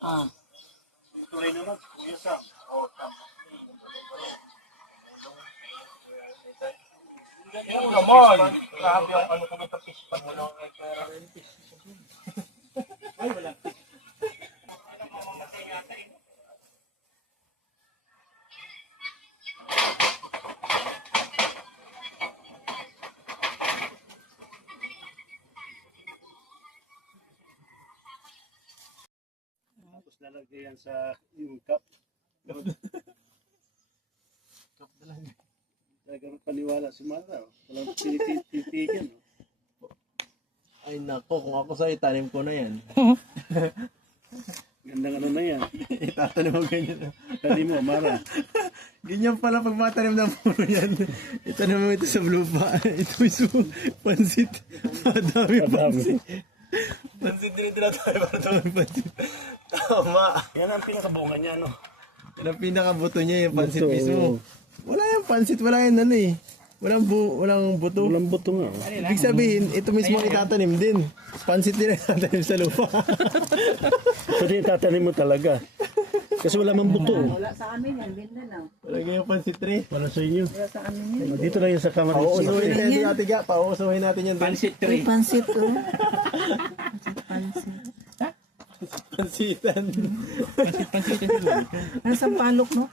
Ah. Tuloy naman, kuya sa. Naman, grabe ang ano kung ito fish pan mo lang. Ay, wala. Tapos lalagay yan sa yung cup. Cup na lang. Talagang paniwala si Mara. Walang titigan. Ay nako, kung ako sa itanim ko na yan. Gandang ano na yan. Itatanim mo ganyan. Tali mo, Mara. Ganyan pala pag matanim ng puro yan. Itanim mo ito sa lupa. Ito mismo, pansit. Madami pansit. Pansit din ito na tayo para tawag pansit. Tama. Yan ang pinakabunga niya, no? Yan ang pinakabuto niya, yung pansit Buto, mismo. oo. Wala yung pansit, wala yung ano eh. Walang buto. Walang buto nga. Ibig sabihin, ito mismo ang itatanim din. Pansit din ang itatanim sa lupa. Pwede itatanim mo talaga. Kasi wala mang buto. Wala sa amin yan, Mindanao. Wala yung pansit tre. Wala sa inyo. Wala sa amin yan. Dito lang yan sa kamar. Pauusuhin natin yung atiga. Pauusuhin natin yan. Pansit Uy, tree. pansit oh. Pansit. Pansitan. Pansit siguro. Ano sa palok, no?